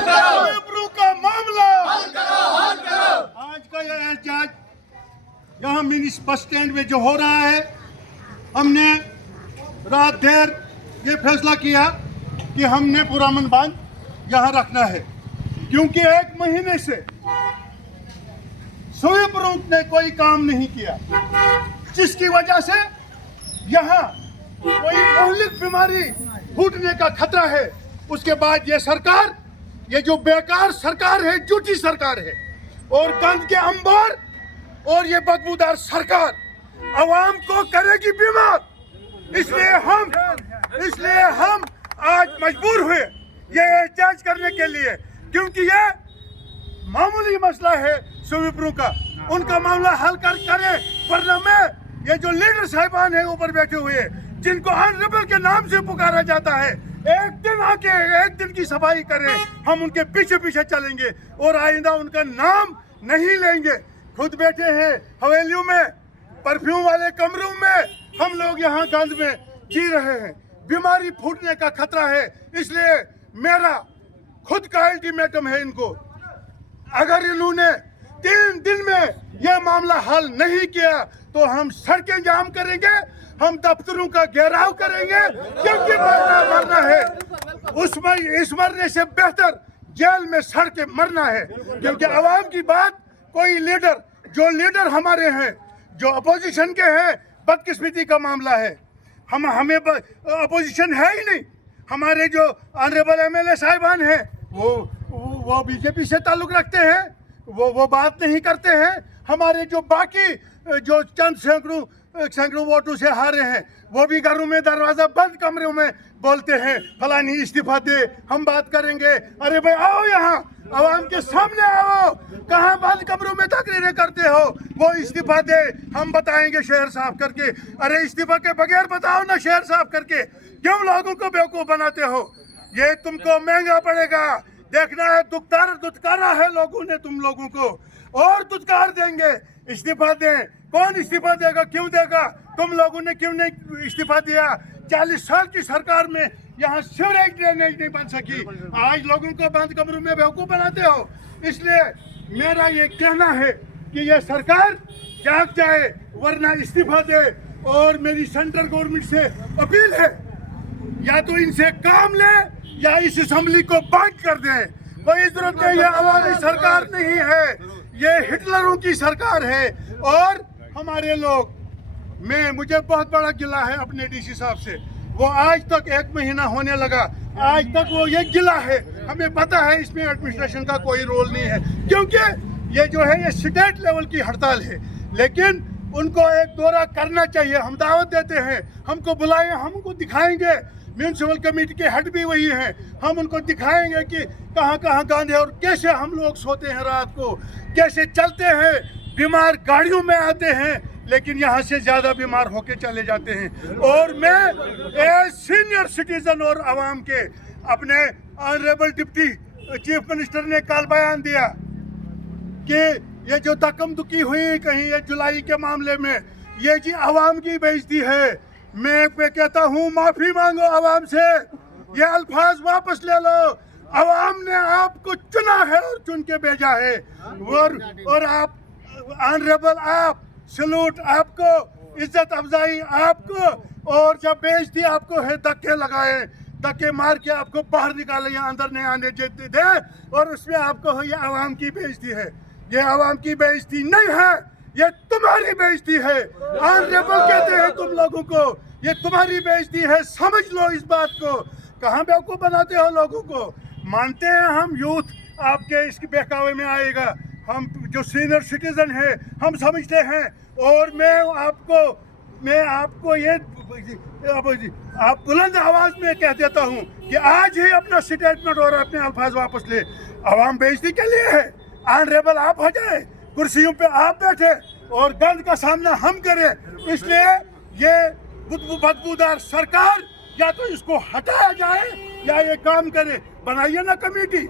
सोनीपत का मामला आज का यह एहतजाज यहाँ मिनी बस स्टैंड में जो हो रहा है, हमने रात देर ये फैसला किया कि हमने पुरअमन बंद यहाँ रखना है, क्योंकि 1 महीने से सोनीपत ने कोई काम नहीं किया, जिसकी वजह से यहाँ कोई मौलिक बीमारी फूटने का खतरा है। उसके बाद ये सरकार, ये जो बेकार सरकार है, झूठी सरकार है और गंद के अंबार और ये बदबूदार सरकार अवाम को करेगी बीमार। इसलिए हम आज मजबूर हुए ये एहतजाज करने के लिए, क्योंकि ये मामूली मसला है सोनीपत का, उनका मामला हल करे, वरना मैं ये जो लीडर साहिबान है ऊपर बैठे हुए, जिनको ऑनरेबल के नाम से पुकारा जाता है, एक दिन आके 1 दिन की सफाई करें, हम उनके पीछे पीछे चलेंगे और आइंदा उनका नाम नहीं लेंगे। खुद बैठे हैं हवेलियों में, परफ्यूम वाले कमरों में, हम लोग यहाँ गंद में जी रहे हैं, बीमारी फूटने का खतरा है। इसलिए मेरा खुद का अल्टीमेटम है इनको, अगर इन्होंने 3 दिन में यह मामला हल नहीं किया तो हम सड़कें जाम करेंगे, हम दफ्तरों का घेराव करेंगे, क्योंकि मरना है। उसमें इस मरने से बेहतर जेल में सड़ के मरना है, क्योंकि आवाम की बात कोई लीडर, जो लीडर हमारे हैं, जो अपोजिशन के हैं, बदकिस्मती का मामला है। हमें अपोजिशन है ही नहीं। हमारे जो ऑनरेबल MLA साहिबान हैं वो बीजेपी से ताल्लुक रखते हैं, वो बात नहीं करते हैं। हमारे जो बाकी जो चंद सैकड़ों वोटों से हारे हैं, वो भी घरों में दरवाजा बंद कमरों में बोलते हैं फलानी इस्तीफा दे, हम बात करेंगे। अरे भाई आओ यहाँ, आवाम के सामने आओ, कहाँ बंद कमरों में तकरीरें करते हो, वो इस्तीफा दे, हम बताएंगे शहर साफ करके। अरे इस्तीफा के बगैर बताओ ना शहर साफ करके, क्यों लोगों को बेवकूफ बनाते हो? ये तुमको महंगा पड़ेगा, देखना है। दुत्कारा है लोगों ने तुम लोगों को, और दुत्कार देंगे। इस्तीफा दें, कौन इस्तीफा देगा, क्यों देगा? तुम लोगों ने क्यों नहीं इस्तीफा दिया? 40 साल की सरकार में यहाँ सीवरेज ड्रेनेज नहीं बन सकी, आज लोगों को बंद कमरों में बेवकूफ बनाते हो। इसलिए मेरा ये कहना है कि ये सरकार जाग जाए, वरना इस्तीफा दे। और मेरी सेंट्रल गवर्नमेंट से अपील है, या तो इनसे काम ले या इस असेंबली को बंद कर दें। कोई जरूरत नहीं, ये अवामी सरकार नहीं है, ये हिटलरों की सरकार है। और हमारे लोग, मुझे बहुत बड़ा गिला है अपने DC साहब से, वो आज तक 1 महीना होने लगा, आज तक वो ये गिला है। हमें पता है इसमें एडमिनिस्ट्रेशन का कोई रोल नहीं है, क्योंकि ये जो है ये स्टेट लेवल की हड़ताल है। लेकिन उनको एक दौरा करना चाहिए, हम दावत देते हैं, हमको बुलाएं, हम उनको दिखाएंगे। म्यूनसिपल कमेटी के हेड भी वही हैं, हम उनको दिखाएंगे कि कहाँ कहाँ गंद है और कैसे हम लोग सोते हैं रात को, कैसे चलते हैं, बीमार गाड़ियों में आते हैं, लेकिन यहाँ से ज़्यादा बीमार होके चले जाते हैं। और मैं एज सीनियर सिटीजन और आवाम के, अपने ऑनरेबल डिप्टी चीफ मिनिस्टर ने कल बयान दिया कि ये जो धक्कम दुक्की हुई कहीं ये जुलाई के मामले में, ये जी आवाम की बेइज्जती है। मैं कहता हूँ माफी मांगो आवाम से, ये अल्फाज वापस ले लो। आवाम ने आपको चुना है और चुन के भेजा है, और आप ऑनरेबल, आप सलूट आपको, इज्जत अफजाई आपको, और जब बेइज्जती आपको है, धक्के लगाए, धक्के मार के आपको बाहर निकाले, यहाँ अंदर नहीं आने दे, और उसमें आपको हो ये आवाम की बेइज्जती है। ये आवाम की बेइज्जती नहीं है, ये तुम्हारी बेइज्जती है। ऑनरेबल कहते हैं तुम लोगों को, ये तुम्हारी बेइज्जती है, समझ लो इस बात को। कहाँ बेवकूफ बनाते हो लोगों को? मानते हैं हम यूथ आपके इसके बहकावे में आएगा, हम जो सीनियर सिटीजन है हम समझते हैं। और मैं आपको ये आप बुलंद आवाज में कह देता हूँ कि आज ही अपना स्टेटमेंट और अपने अल्फाज वापस ले। आवाम बेइज्जती के लिए है, ऑनरेबल आप हो जाए, कुर्सियों पे आप बैठे और गंद का सामना हम करें। इसलिए ये बदबूदार सरकार, या तो इसको हटाया जाए या ये काम करे। बनाइए ना कमेटी,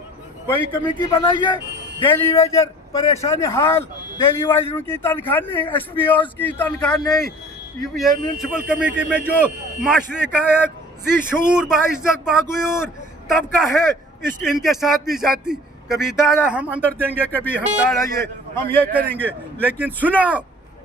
कोई कमेटी बनाइए। डेली वेजर परेशान हाल, डेली वेजरों की तनख्वाह नहीं, SPOs की तनख्वाह नहीं, ये म्यूनसिपल कमेटी में जो माशरे का एक जी शऊर बाइज्जत बागुर तबका है, इनके साथ भी जाती, कभी दाड़ा हम अंदर देंगे, कभी हम दाड़ा हम ये करेंगे। लेकिन सुनो,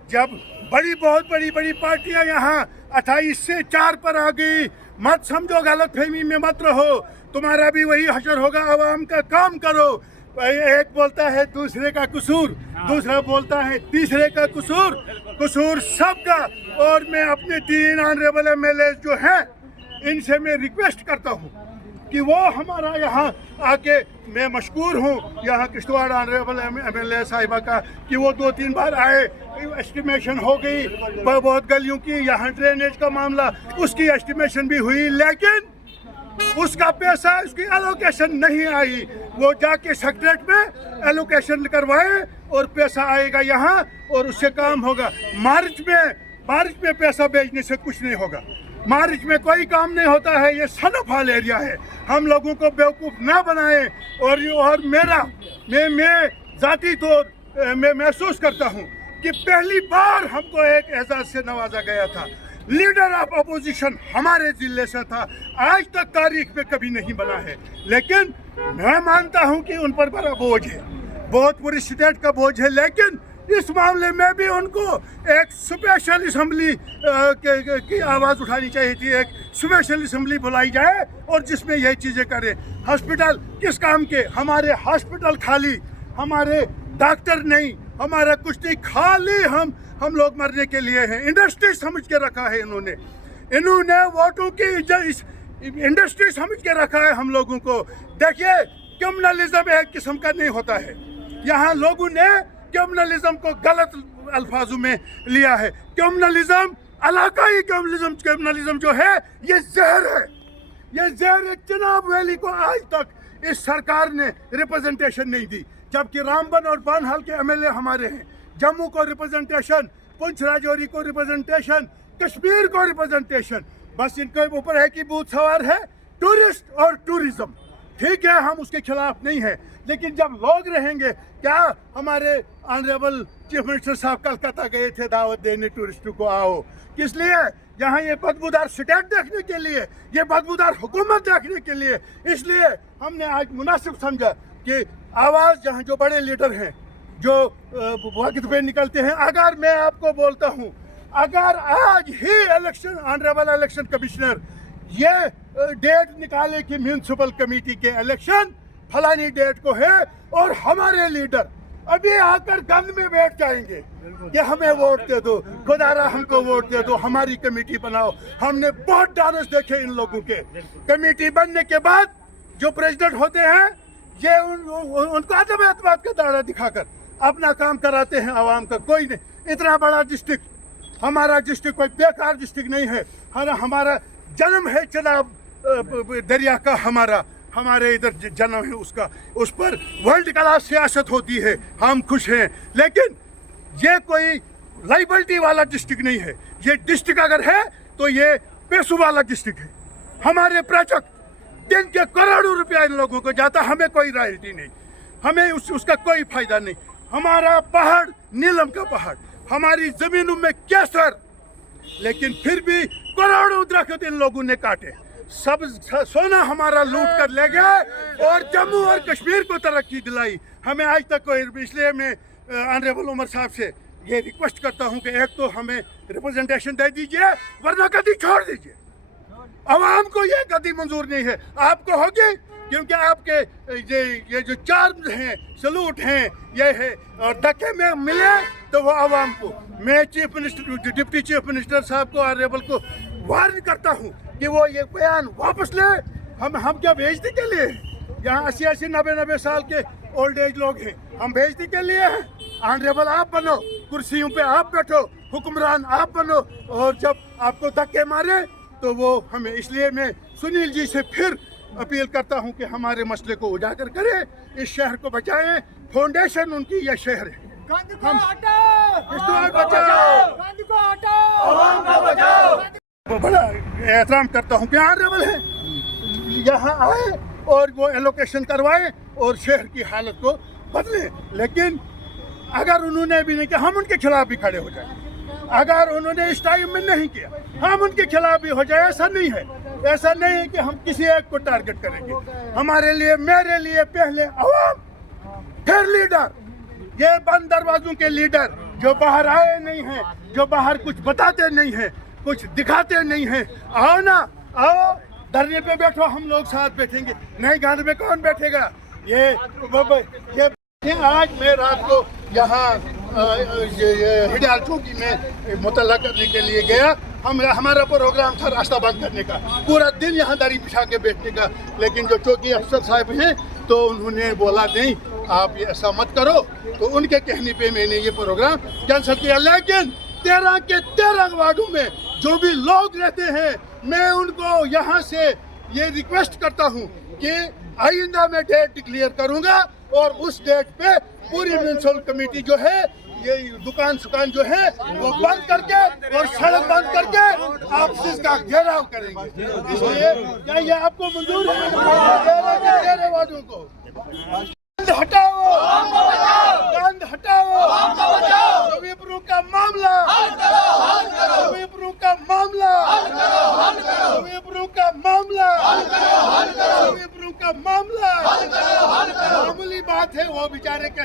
जब बहुत बड़ी पार्टियां यहाँ 28 से 4 पर आ गई, मत समझो, गलत फहमी में मत रहो, तुम्हारा भी वही हशर होगा। आवाम का काम करो। एक बोलता है दूसरे का कसूर, दूसरा बोलता है तीसरे का कसूर सबका। और मैं अपने 3 ऑनरेबल MLA जो हैं, इनसे मैं रिक्वेस्ट करता हूँ कि वो हमारा यहाँ आके, मैं मशकूर हूँ यहाँ किश्तवाड़ ऑनरेबल MLA साहिबा का कि वो 2-3 बार आए, एस्टिमेशन हो गई बहुत गलियों की, यहाँ ड्रेनेज का मामला, उसकी एस्टिमेशन भी हुई, लेकिन उसका पैसा, उसकी एलोकेशन नहीं आई। वो जाके सेक्रेटरीट में एलोकेशन करवाए और पैसा आएगा यहाँ और उससे काम होगा। मार्च में पैसा भेजने से कुछ नहीं होगा। मार्च में कोई काम नहीं होता है। ये सन ऑफ हॉल एरिया है, हम लोगों को बेवकूफ़ ना बनाएं। और मैं ज़ाती तौर में महसूस करता हूँ कि पहली बार हमको एक एजाज़ से नवाजा गया था। लीडर ऑफ अपोजिशन हमारे ज़िले से था, आज तक तारीख में कभी नहीं बना है। लेकिन मैं मानता हूं कि उन पर बड़ा बोझ है, बहुत पूरी स्टेट का बोझ है। लेकिन इस मामले में भी उनको एक स्पेशल असम्बली की आवाज़ उठानी चाहिए थी। एक स्पेशल असम्बली बुलाई जाए और जिसमें यही चीज़ें करे। हॉस्पिटल किस काम के? हमारे हॉस्पिटल खाली, हमारे डॉक्टर नहीं, हमारा कुछ नहीं, खाली हम लोग मरने के लिए हैं। इंडस्ट्री समझ के रखा है इन्होंने वोटों की इंडस्ट्री समझ के रखा है हम लोगों को। देखिए, कम्युनलिज्म एक किस्म का नहीं होता है। यहाँ लोगों ने कम्युनलिज्म को गलत अल्फाजों में लिया है। कम्युनलिज्म, इलाकाई कम्युनलिज्म जो है, ये जहर है। ये जहर चिनाब वैली को आज तक इस सरकार ने रिप्रेजेंटेशन नहीं दी, जबकि रामबन और बानहाल के MLA हमारे हैं। जम्मू को रिप्रेजेंटेशन, पुंछ राजौरी को रिप्रेजेंटेशन, कश्मीर को रिप्रेजेंटेशन। बस इनके ऊपर है कि बूथ सवार है टूरिस्ट और टूरिज्म। ठीक है, हम उसके खिलाफ नहीं है, लेकिन जब लोग रहेंगे, क्या हमारे ऑनरेबल चीफ मिनिस्टर साहब कलकत्ता गए थे दावत देने टूरिस्टों को, आओ, किस लिए? यहाँ ये बदबूदार स्टेट देखने के लिए, ये बदबूदार हुकूमत देखने के लिए। इसलिए हमने आज मुनासिब समझा कि आवाज़, जहाँ जो बड़े लीडर हैं, जो वक्त पे निकलते हैं, अगर मैं आपको बोलता हूँ, अगर आज ही इलेक्शन, ऑनरेबल इलेक्शन कमिश्नर ये डेट निकाले कि म्यूनसिपल कमेटी के इलेक्शन फलानी डेट को है, और हमारे लीडर अभी आकर गंद में बैठ जाएंगे कि हमें वोट दे दो, खुदारा हमको वोट दे दो, हमारी कमेटी बनाओ। हमने बहुत डायरेक्ट देखे इन लोगों के। कमेटी बनने के बाद जो प्रेसिडेंट होते हैं, ये उनको अदब एतमाद का दाड़ा दिखाकर अपना काम कराते हैं आवाम का। कोई नहीं, इतना बड़ा डिस्ट्रिक्ट, हमारा डिस्ट्रिक्ट कोई बेकार डिस्ट्रिक्ट नहीं है। हमारा जन्म है चिनाब दरिया का, हमारे इधर जन्म है उसका, उस पर वर्ल्ड क्लास सियासत होती है, हम खुश हैं। लेकिन ये कोई लाइबिलिटी वाला डिस्ट्रिक्ट नहीं है। ये डिस्ट्रिक्ट अगर है तो ये पैसों वाला डिस्ट्रिक्ट है। हमारे प्रोजेक्ट दिन के करोड़ों रुपया इन लोगों को जाता, हमें कोई रॉयल्टी नहीं, हमें उसका कोई फायदा नहीं। हमारा पहाड़ नीलम का पहाड़, हमारी जमीनों में केसर, लेकिन फिर भी करोड़ों दरख्त इन लोगों ने काटे। सब सोना हमारा लूट कर ले गए और जम्मू और कश्मीर को तरक्की दिलाई। हमें आज तक कोई, इसलिए मैं ऑनरेबल उमर साहब से ये रिक्वेस्ट करता हूं कि एक तो हमें रिप्रेजेंटेशन दे दीजिए, वरना गद्दी छोड़ दीजिए। आवाम को ये गद्दी मंजूर नहीं है, आपको होगी, क्योंकि आपके ये जो चार्ज हैं, सलूट हैं, ये है, और धक्के में मिले तो वो आवाम को। मैं chief minister, deputy chief minister साहब को, ऑनरेबल को वार्न करता हूँ कि वो ये बयान वापस ले। हम क्या बेइज्जती के लिए? यहाँ 80-80, 90-90 साल के ओल्ड एज लोग हैं, हम बेइज्जती के लिए हैं? ऑनरेबल आप बनो, कुर्सियों पे आप बैठो, हुक्मरान आप बनो, और जब आपको धक्के मारे तो वो हमें। इसलिए मैं सुनील जी से फिर अपील करता हूं कि हमारे मसले को उजागर करें, इस शहर को बचाएं। फाउंडेशन उनकी यह शहर है। हम बड़ा एहतराम करता हूं कि ऑनरेबल है, यहाँ आए और वो एलोकेशन करवाएं और शहर की हालत को बदलें। लेकिन अगर उन्होंने भी नहीं किया, हम उनके खिलाफ भी खड़े हो जाए। अगर उन्होंने इस टाइम में नहीं किया, हम उनके खिलाफ भी हो जाए, ऐसा नहीं है। ऐसा नहीं है कि हम किसी एक को टारगेट करेंगे। हमारे लिए, मेरे लिए पहले अवाम फिर लीडर। ये बंद दरवाजों के लीडर जो बाहर आए नहीं हैं, जो बाहर कुछ बताते नहीं हैं, कुछ दिखाते नहीं हैं। आओ ना, आओ धरने पे बैठो, हम लोग साथ बैठेंगे। नहीं घर में कौन बैठेगा? ये आज मैं रात को यहाँ हिडाल चौकी में मुतल्ला करने के लिए गया। हमारा प्रोग्राम था रास्ता बंद करने का, पूरा दिन यहाँ दरी बिछा के बैठने का, लेकिन जो चौकी अफसर साहब हैं तो उन्होंने बोला नहीं आप ये ऐसा मत करो, तो उनके कहने पे मैंने ये प्रोग्राम कैंसिल किया। लेकिन 13 के 13 वार्डों में जो भी लोग रहते हैं, मैं उनको यहाँ से ये रिक्वेस्ट करता हूँ कि आइंदा मैं डेट डिक्लेयर करूँगा और उस डेट पे पूरी म्युनिसिपल कमेटी जो है, ये दुकान जो है वो बंद करके और सड़क बंद करके आप इसका घेराव करेंगे। इसलिए क्या ये आपको मंजूर है? 13 के 13 वार्डों को गंद हटाओ, गंद हटाओ। सवीपुर का मामला, सवीपुर का मामला, सवीपुर का मामला, सवीपुर का मामला मामूली बात है। वो बेचारे के